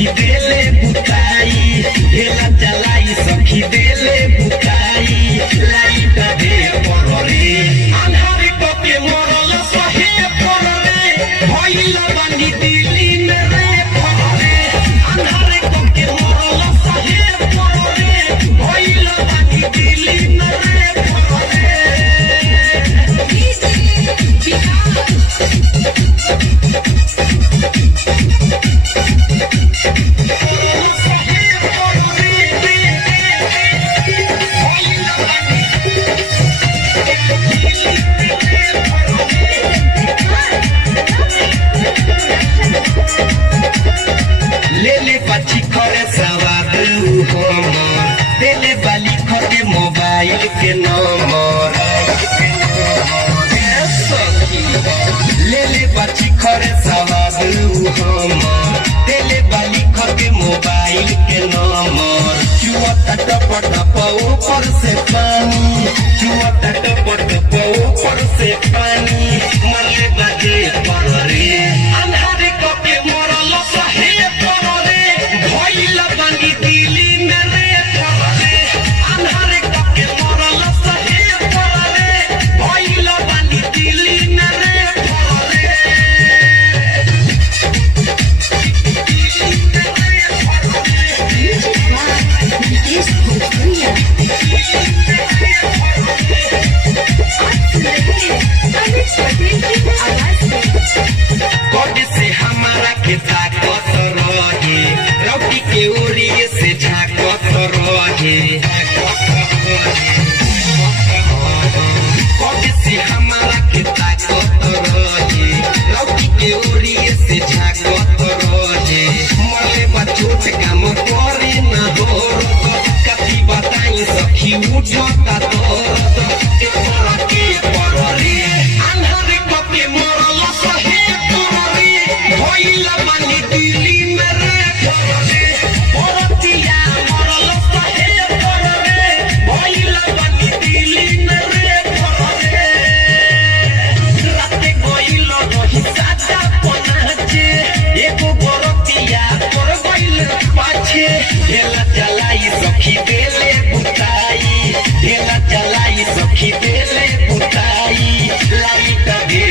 सखी देले बुताई हेला जलाई सखी देले बुताई लाइट दे पररे अन्हार के मरल सहे पररे भइला बानी दिल्ली में रे पररे अन्हार के मरल सहे पररे भइला बानी दिल्ली में रे पररे लेले पाछी खरे सवाद हमर देले बाली खके मोबाइल के नंबर लेले पाछी खरे सवाद हमर देले बाली खके मोबाइल के नंबर चुआ टप टप ऊपर से पानी चुआ टप टप ऊपर से पानी मरले बाजे पररे अन्हार के मरल सहे के उड़िए से झाकत रहे कभी से हमारा के ताकत रहे लौकी के उड़िए से झाकत रहे मले बचोट काम करे न हो कथी बताई सखी उठता दर्द के पररे अन्हार के मरल सहे पररे भइला बानी दिल्ली में रे हेला जलाई सखी देले बुताई हेला जलाई सखी देले बुताई लाइट दे